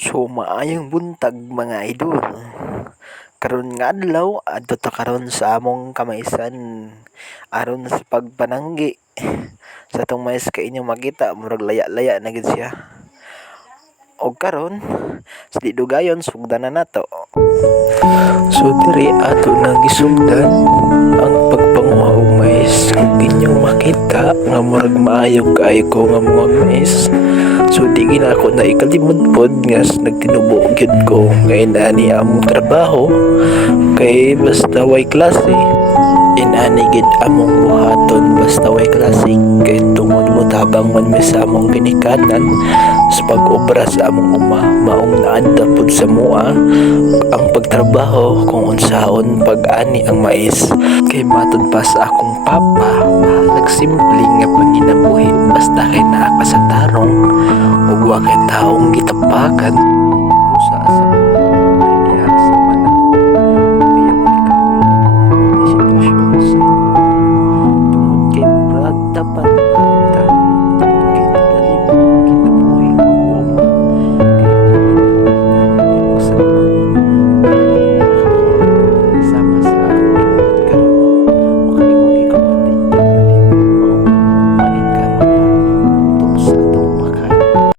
So maayong buntag mga idol. Karon nga adlaw adto ta karon sa among kamaisan aron sa pagpananggi sa tong mais kay inyong makita murag laya-laya na gid siya. Og karon sa di dugayon sugdanan nato. So diri ato na gisugdan ang pagpanguha og mais. Kung inyong makita nga murag maayo kaayo ko nga mga mais. So di gina ako na ikalimod pod nga nagtinubo gyud ko nga inani among trabaho kay basta way klase inani gid among buhaton basta way klase kay tungod mo tabang man mi sa among ginikanan sa pag-obra sa among uma maong naadta pod sa mua ang pagtrabaho kung unsaon pag-ani ang mais kay matud pa sa akong papa nagsimple nga panginabuhi basta kay naa ka sa tarong ug wa kay taong gitapakan